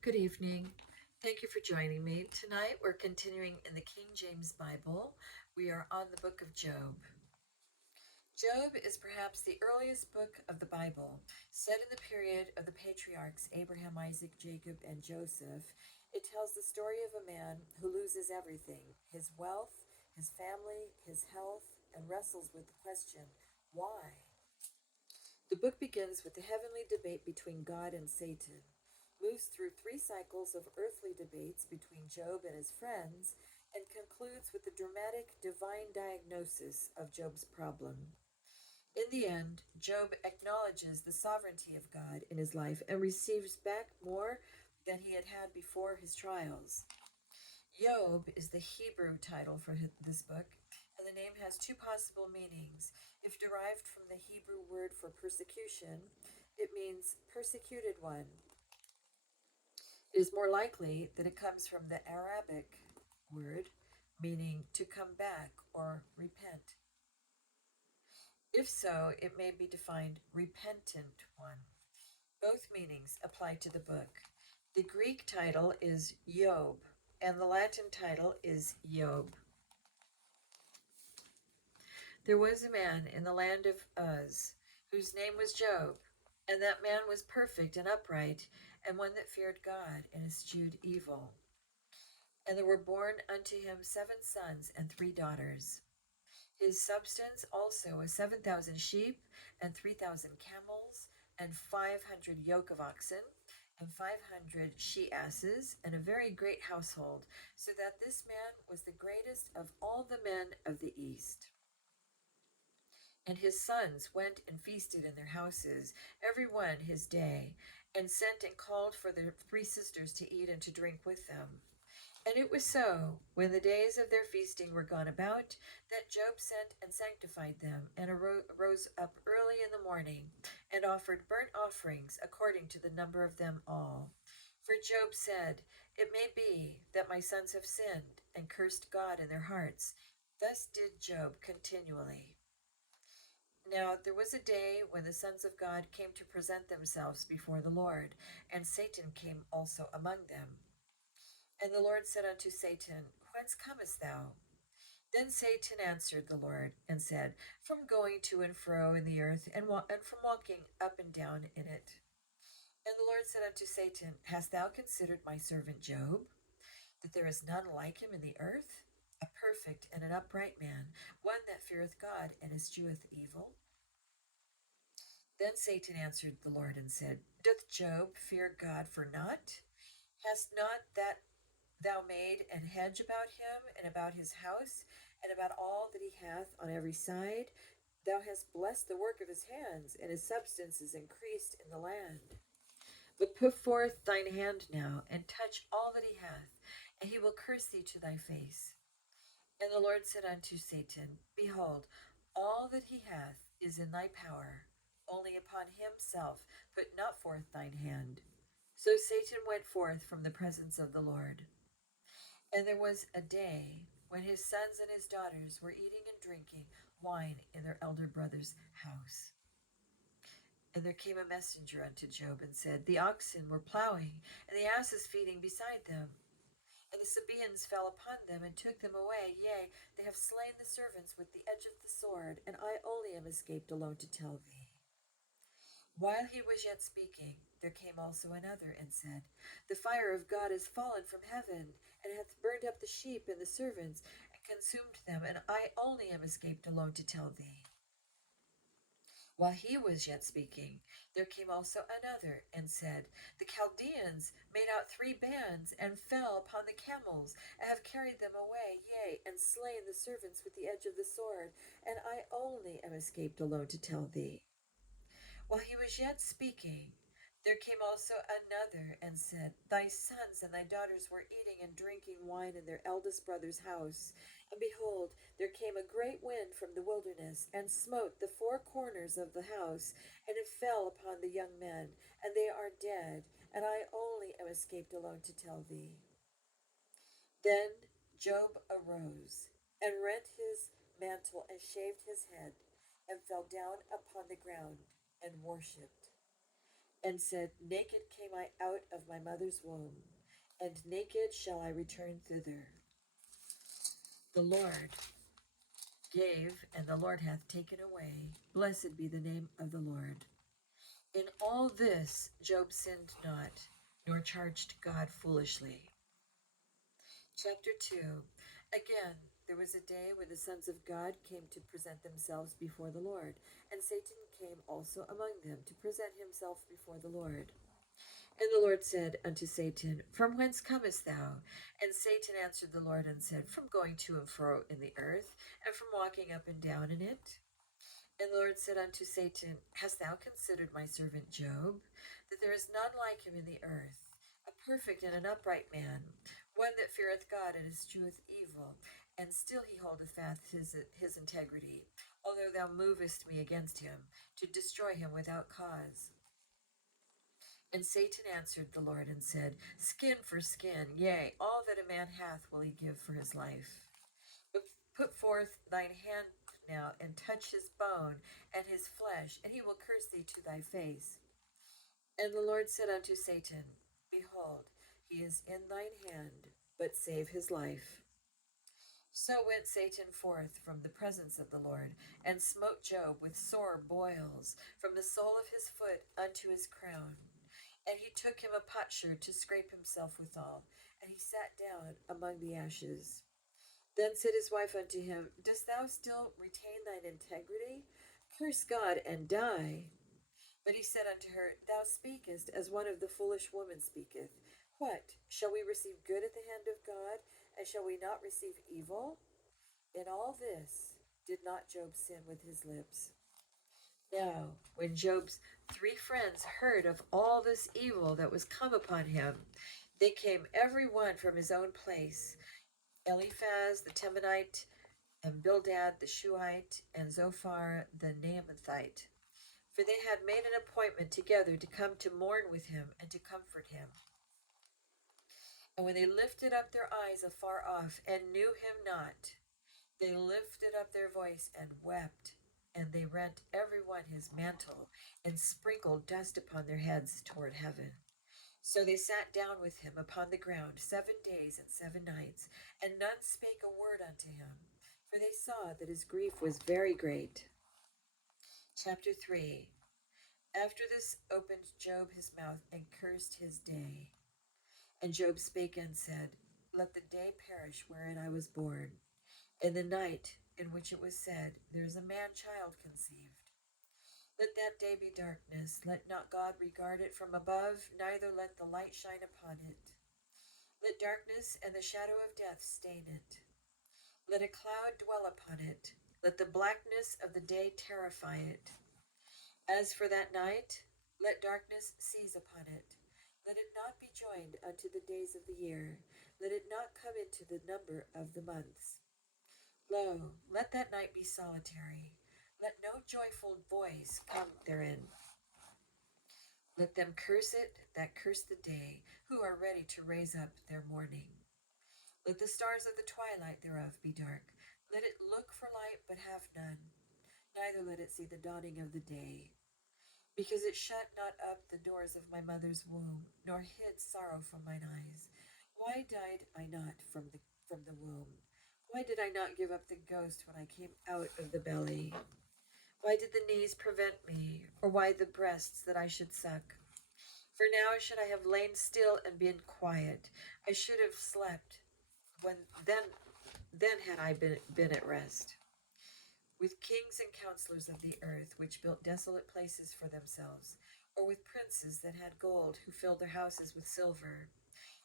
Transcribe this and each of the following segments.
Good evening. Thank you for joining me. Tonight we're continuing in the King James Bible. We are on the book of Job. Job is perhaps the earliest book of the Bible. Set in the period of the patriarchs Abraham, Isaac, Jacob, and Joseph, it tells the story of a man who loses everything: his wealth, his family, his health, and wrestles with the question, why? The book begins with the heavenly debate between God and Satan, moves through three cycles of earthly debates between Job and his friends, and concludes with the dramatic divine diagnosis of Job's problem. In the end, Job acknowledges the sovereignty of God in his life and receives back more than he had had before his trials. Job is the Hebrew title for this book, and the name has two possible meanings. If derived from the Hebrew word for persecution, it means persecuted one. It is more likely that it comes from the Arabic word meaning to come back or repent. If so, it may be defined repentant one. Both meanings apply to the book. The Greek title is Job, and the Latin title is Job. There was a man in the land of Uz, whose name was Job, and that man was perfect and upright, and one that feared God and eschewed evil. And there were born unto him 7 sons and 3 daughters. His substance also was 7,000 sheep, and 3,000 camels, and 500 yoke of oxen, and 500 she asses, and a very great household, so that this man was the greatest of all the men of the east. And his sons went and feasted in their houses, every one his day, and sent and called for their 3 sisters to eat and to drink with them. And it was so, when the days of their feasting were gone about, that Job sent and sanctified them, and arose up early in the morning, and offered burnt offerings according to the number of them all. For Job said, It may be that my sons have sinned, and cursed God in their hearts. Thus did Job continually. Now there was a day when the sons of God came to present themselves before the Lord, and Satan came also among them. And the Lord said unto Satan, Whence comest thou? Then Satan answered the Lord, and said, From going to and fro in the earth, and from walking up and down in it. And the Lord said unto Satan, Hast thou considered my servant Job, that there is none like him in the earth, a perfect and an upright man, one that feareth God and escheweth evil? Then Satan answered the Lord and said, Doth Job fear God for naught? Hast not that thou made an hedge about him, and about his house, and about all that he hath on every side? Thou hast blessed the work of his hands, and his substance is increased in the land. But put forth thine hand now, and touch all that he hath, and he will curse thee to thy face. And the Lord said unto Satan, Behold, all that he hath is in thy power, only upon himself put not forth thine hand. So Satan went forth from the presence of the Lord. And there was a day when his sons and his daughters were eating and drinking wine in their elder brother's house. And there came a messenger unto Job and said, The oxen were plowing, and the asses feeding beside them. And the Sabaeans fell upon them and took them away. Yea, they have slain the servants with the edge of the sword, and I only am escaped alone to tell thee. While he was yet speaking, there came also another and said, The fire of God is fallen from heaven, and hath burned up the sheep and the servants, and consumed them, and I only am escaped alone to tell thee. While he was yet speaking, there came also another and said, The Chaldeans made out 3 bands, and fell upon the camels, and have carried them away, yea, and slain the servants with the edge of the sword, and I only am escaped alone to tell thee. While he was yet speaking, there came also another and said, Thy sons and thy daughters were eating and drinking wine in their eldest brother's house. And behold, there came a great wind from the wilderness, and smote the 4 corners of the house, and it fell upon the young men, and they are dead, and I only am escaped alone to tell thee. Then Job arose, and rent his mantle, and shaved his head, and fell down upon the ground, and worshipped. and said, Naked came I out of my mother's womb, and naked shall I return thither. The Lord gave, and the Lord hath taken away. Blessed be the name of the Lord. In all this Job sinned not, nor charged God foolishly. Chapter 2. Again, there was a day when the sons of God came to present themselves before the Lord, and Satan came also among them to present himself before the Lord. And the Lord said unto Satan, From whence comest thou? And Satan answered the Lord and said, From going to and fro in the earth, and from walking up and down in it. And the Lord said unto Satan, Hast thou considered my servant Job, that there is none like him in the earth, a perfect and an upright man, one that feareth God and escheweth evil, and still he holdeth fast his integrity, although thou movest me against him, to destroy him without cause. And Satan answered the Lord and said, Skin for skin, yea, all that a man hath will he give for his life. But put forth thine hand now, and touch his bone and his flesh, and he will curse thee to thy face. And the Lord said unto Satan, Behold, he is in thine hand, but save his life. So went Satan forth from the presence of the Lord, and smote Job with sore boils, from the sole of his foot unto his crown. And he took him a potsherd to scrape himself withal, and he sat down among the ashes. Then said his wife unto him, Dost thou still retain thine integrity? Curse God and die. But he said unto her, Thou speakest as one of the foolish women speaketh. What? Shall we receive good at the hand of God, and shall we not receive evil? In all this did not Job sin with his lips. Now, when Job's 3 friends heard of all this evil that was come upon him, they came every one from his own place, Eliphaz the Temanite, and Bildad the Shuhite, and Zophar the Naamathite. For they had made an appointment together to come to mourn with him and to comfort him. And when they lifted up their eyes afar off and knew him not, they lifted up their voice and wept, and they rent every one his mantle, and sprinkled dust upon their heads toward heaven. So they sat down with him upon the ground 7 days and 7 nights, and none spake a word unto him, for they saw that his grief was very great. Chapter 3. After this opened Job his mouth and cursed his day. And Job spake and said, Let the day perish wherein I was born, and the night in which it was said, There is a man-child conceived. Let that day be darkness, let not God regard it from above, neither let the light shine upon it. Let darkness and the shadow of death stain it. Let a cloud dwell upon it, let the blackness of the day terrify it. As for that night, let darkness seize upon it. Let it not be joined unto the days of the year, let it not come into the number of the months. Lo, let that night be solitary, let no joyful voice come therein. Let them curse it that curse the day, who are ready to raise up their mourning. Let the stars of the twilight thereof be dark. Let it look for light, but have none. Neither let it see the dawning of the day. Because it shut not up the doors of my mother's womb, nor hid sorrow from mine eyes. Why died I not from the womb? Why did I not give up the ghost when I came out of the belly? Why did the knees prevent me, or why the breasts that I should suck? For now should I have lain still and been quiet. I should have slept. Then had I been at rest. With kings and counselors of the earth, which built desolate places for themselves, or with princes that had gold, who filled their houses with silver,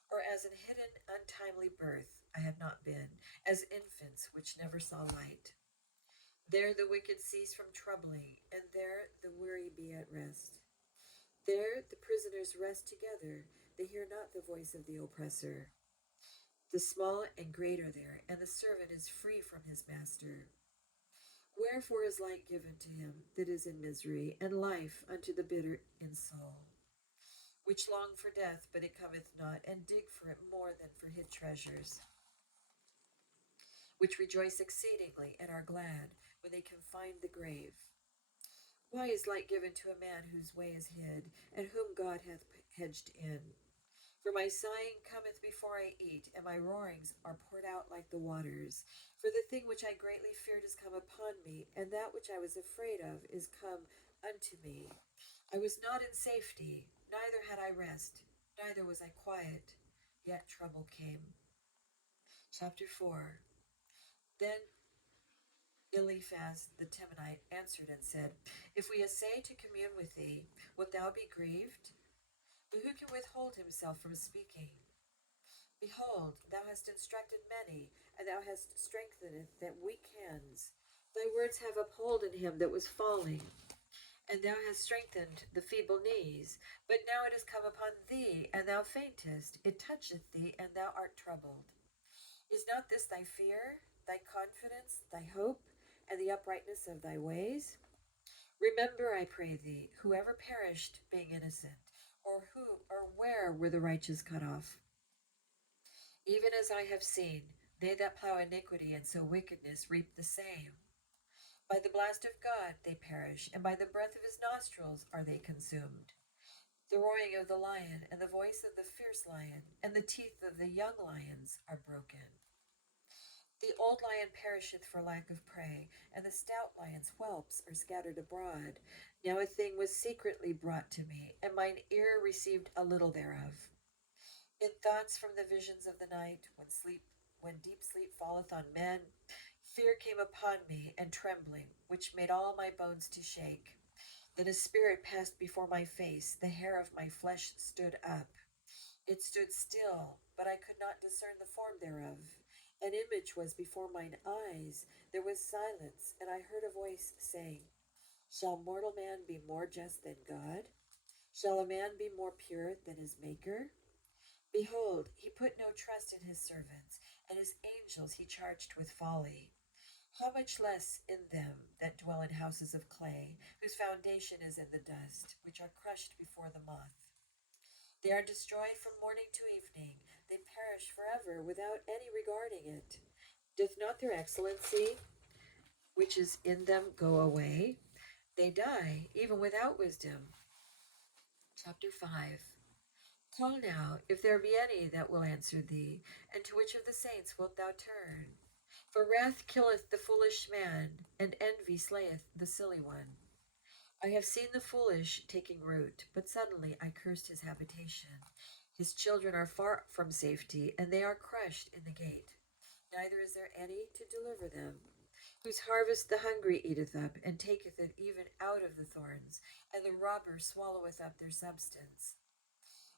or as an hidden untimely birth I had not been, as infants which never saw light. There the wicked cease from troubling, and there the weary be at rest. There the prisoners rest together, they hear not the voice of the oppressor. The small and great are there, and the servant is free from his master. Wherefore is light given to him that is in misery, and life unto the bitter in soul, which long for death, but it cometh not, and dig for it more than for hid treasures, which rejoice exceedingly, and are glad when they can find the grave. Why is light given to a man whose way is hid, and whom God hath hedged in. For my sighing cometh before I eat, and my roarings are poured out like the waters. For the thing which I greatly feared is come upon me, and that which I was afraid of is come unto me. I was not in safety, neither had I rest, neither was I quiet, yet trouble came. Chapter 4. Then Eliphaz the Temanite answered and said, If we essay to commune with thee, wilt thou be grieved? But who can withhold himself from speaking? Behold, thou hast instructed many, and thou hast strengthened that weak hands. Thy words have upholden him that was falling, and thou hast strengthened the feeble knees. But now it is come upon thee, and thou faintest. It toucheth thee, and thou art troubled. Is not this thy fear, thy confidence, thy hope, and the uprightness of thy ways? Remember, I pray thee, whoever perished being innocent, or who or where were the righteous cut off? Even as I have seen, they that plow iniquity and sow wickedness reap the same. By the blast of God they perish, and by the breath of his nostrils are they consumed. The roaring of the lion, and the voice of the fierce lion, and the teeth of the young lions are broken. The old lion perisheth for lack of prey, and the stout lion's whelps are scattered abroad. Now a thing was secretly brought to me, and mine ear received a little thereof. In thoughts from the visions of the night, when deep sleep falleth on men, fear came upon me, and trembling, which made all my bones to shake. Then a spirit passed before my face, the hair of my flesh stood up. It stood still, but I could not discern the form thereof. An image was before mine eyes. There was silence, and I heard a voice saying, Shall mortal man be more just than God? Shall a man be more pure than his Maker? Behold, he put no trust in his servants, and his angels he charged with folly. How much less in them that dwell in houses of clay, whose foundation is in the dust, which are crushed before the moth. They are destroyed from morning to evening. They perish forever without any regarding it. Doth not their excellency, which is in them, go away? They die, even without wisdom. Chapter 5. Call now, if there be any that will answer thee, and to which of the saints wilt thou turn? For wrath killeth the foolish man, and envy slayeth the silly one. I have seen the foolish taking root, but suddenly I cursed his habitation. His children are far from safety, and they are crushed in the gate. Neither is there any to deliver them. Whose harvest the hungry eateth up, and taketh it even out of the thorns, and the robber swalloweth up their substance.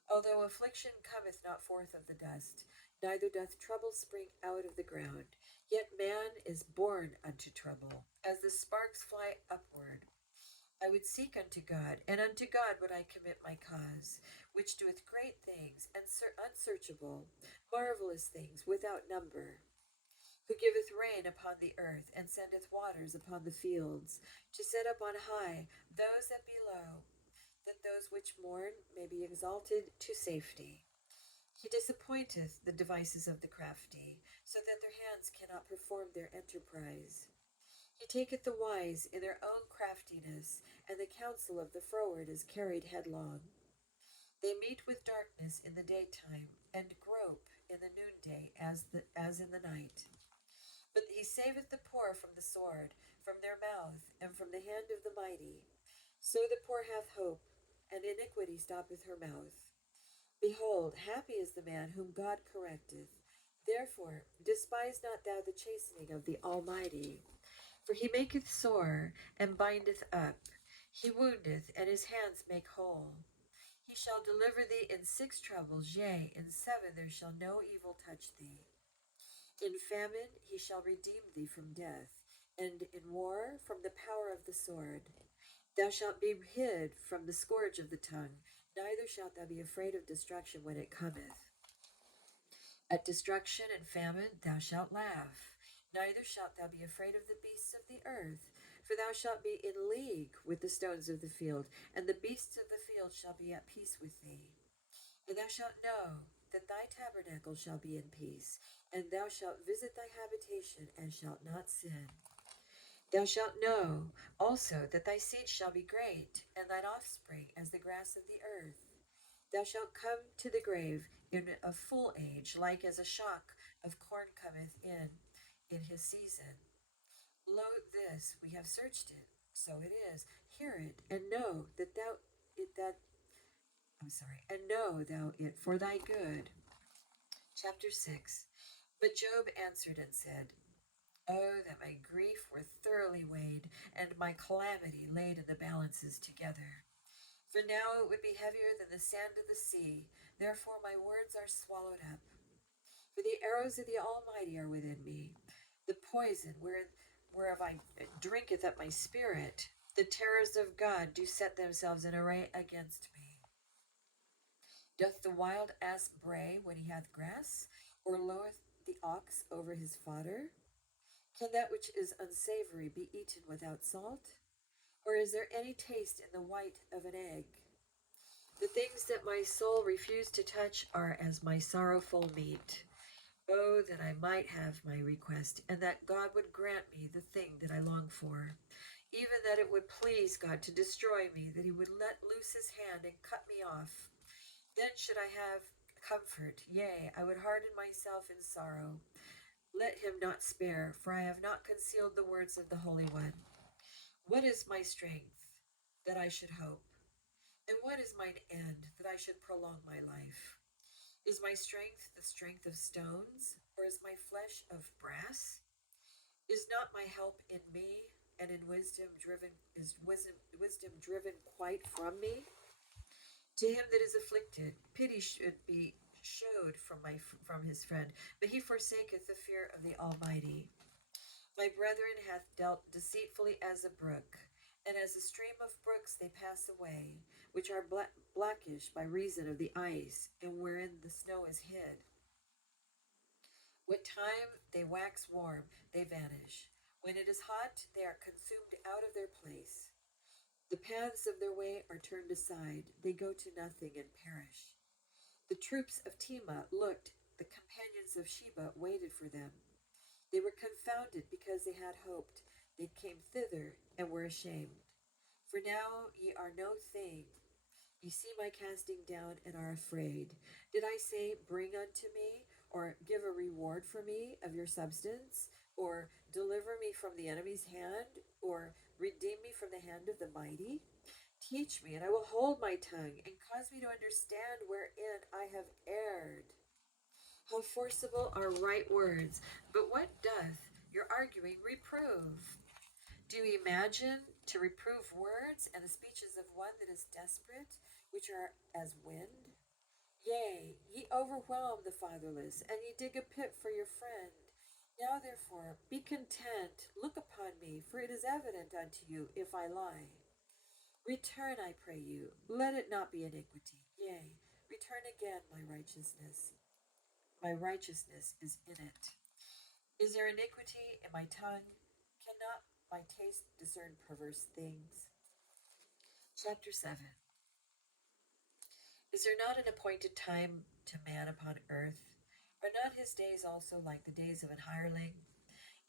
Although affliction cometh not forth of the dust, neither doth trouble spring out of the ground, yet man is born unto trouble, as the sparks fly upward. I would seek unto God, and unto God would I commit my cause, which doeth great things, and unsearchable, marvelous things without number, who giveth rain upon the earth, and sendeth waters upon the fields, to set up on high those that be low, that those which mourn may be exalted to safety. He disappointeth the devices of the crafty, so that their hands cannot perform their enterprise. He taketh the wise in their own craftiness, and the counsel of the froward is carried headlong. They meet with darkness in the daytime, and grope in the noonday as in the night. But he saveth the poor from the sword, from their mouth, and from the hand of the mighty. So the poor hath hope, and iniquity stoppeth her mouth. Behold, happy is the man whom God correcteth. Therefore despise not thou the chastening of the Almighty. For he maketh sore, and bindeth up. He woundeth, and his hands make whole. He shall deliver thee in 6 troubles, yea, in 7 there shall no evil touch thee. In famine he shall redeem thee from death, and in war from the power of the sword. Thou shalt be hid from the scourge of the tongue, neither shalt thou be afraid of destruction when it cometh. At destruction and famine thou shalt laugh, neither shalt thou be afraid of the beasts of the earth, for thou shalt be in league with the stones of the field, and the beasts of the field shall be at peace with thee. And thou shalt know that thy tabernacle shall be in peace, and thou shalt visit thy habitation, and shalt not sin. Thou shalt know also that thy seed shall be great, and thine offspring as the grass of the earth. Thou shalt come to the grave in a full age, like as a shock of corn cometh in his season. Lo, this we have searched it, so it is. Hear it, and know that thou it that and know thou it for thy good. Chapter 6. But Job answered and said, Oh, that my grief were thoroughly weighed, and my calamity laid in the balances together. For now it would be heavier than the sand of the sea, therefore my words are swallowed up. For the arrows of the Almighty are within me, the poison whereof I drinketh up my spirit. The terrors of God do set themselves in array against me. Doth the wild ass bray when he hath grass, or loweth the ox over his fodder? Can that which is unsavory be eaten without salt? Or is there any taste in the white of an egg? The things that my soul refused to touch are as my sorrowful meat. Oh, that I might have my request, and that God would grant me the thing that I long for. Even that it would please God to destroy me, that he would let loose his hand and cut me off. Then should I have comfort, yea, I would harden myself in sorrow. Let him not spare, for I have not concealed the words of the Holy One. What is my strength, that I should hope? And what is mine end, that I should prolong my life? Is my strength the strength of stones, or is my flesh of brass? Is not my help in me, and in wisdom driven quite from me? To him that is afflicted, pity should be showed from his friend, but he forsaketh the fear of the Almighty. My brethren hath dealt deceitfully as a brook, and as a stream of brooks they pass away, which are blackish by reason of the ice, and wherein the snow is hid. What time they wax warm, they vanish. When it is hot, they are consumed out of their place. The paths of their way are turned aside, they go to nothing and perish. The troops of Tema looked, the companions of Sheba waited for them. They were confounded because they had hoped. They came thither and were ashamed. For now ye are no thing. Ye see my casting down and are afraid. Did I say, Bring unto me, or give a reward for me of your substance, or deliver me from the enemy's hand, or redeem me from the hand of the mighty? Teach me, and I will hold my tongue, and cause me to understand wherein I have erred. How forcible are right words, but what doth your arguing reprove? Do you imagine to reprove words and the speeches of one that is desperate, which are as wind? Yea, ye overwhelm the fatherless, and ye dig a pit for your friend. Now therefore be content, look upon me, for it is evident unto you if I lie. Return, I pray you, let it not be iniquity. Yea, return again, my righteousness. My righteousness is in it. Is there iniquity in my tongue? Cannot my taste discern perverse things? Chapter 7. Is there not an appointed time to man upon earth? Are not his days also like the days of an hireling?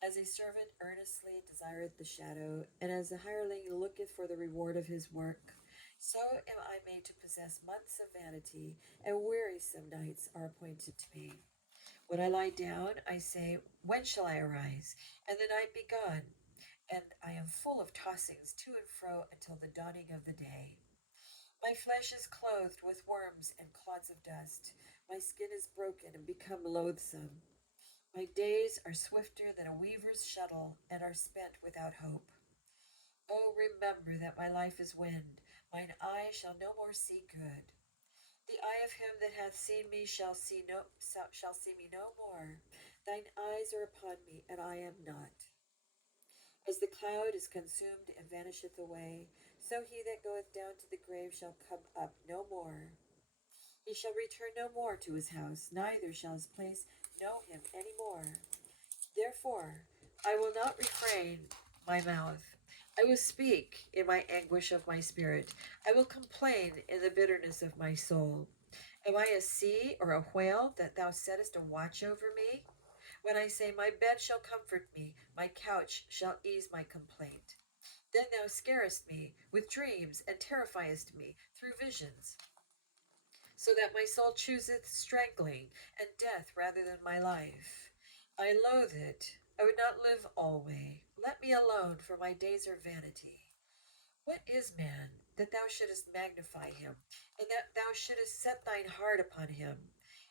As a servant earnestly desireth the shadow, and as a hireling looketh for the reward of his work, so am I made to possess months of vanity, and wearisome nights are appointed to me. When I lie down, I say, When shall I arise? And the night be gone, and I am full of tossings to and fro until the dawning of the day. My flesh is clothed with worms and clods of dust. My skin is broken and become loathsome. My days are swifter than a weaver's shuttle, and are spent without hope. Oh, remember that my life is wind. Mine eye shall no more see good. The eye of him that hath seen me shall see me no more. Thine eyes are upon me, and I am not. As the cloud is consumed and vanisheth away, so he that goeth down to the grave shall come up no more. He shall return no more to his house, neither shall his place know him any more. Therefore I will not refrain my mouth. I will speak in my anguish of my spirit. I will complain in the bitterness of my soul. Am I a sea or a whale that thou settest a watch over me? When I say, My bed shall comfort me, my couch shall ease my complaint. Then thou scarest me with dreams, and terrifiest me through visions. so that my soul chooseth strangling and death rather than my life. I loathe it. I would not live alway. Let me alone, for my days are vanity. What is man, that thou shouldest magnify him, and that thou shouldest set thine heart upon him,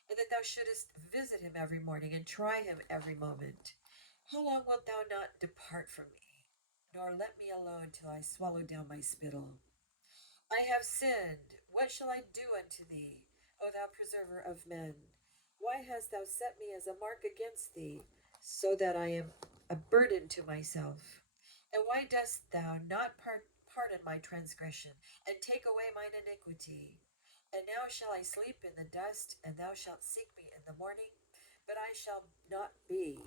and that thou shouldest visit him every morning, and try him every moment? How long wilt thou not depart from me, nor let me alone till I swallow down my spittle? I have sinned. What shall I do unto thee, O thou preserver of men? Why hast thou set me as a mark against thee, so that I am a burden to myself? And why dost thou not pardon my transgression, and take away mine iniquity? And now shall I sleep in the dust, and thou shalt seek me in the morning, but I shall not be.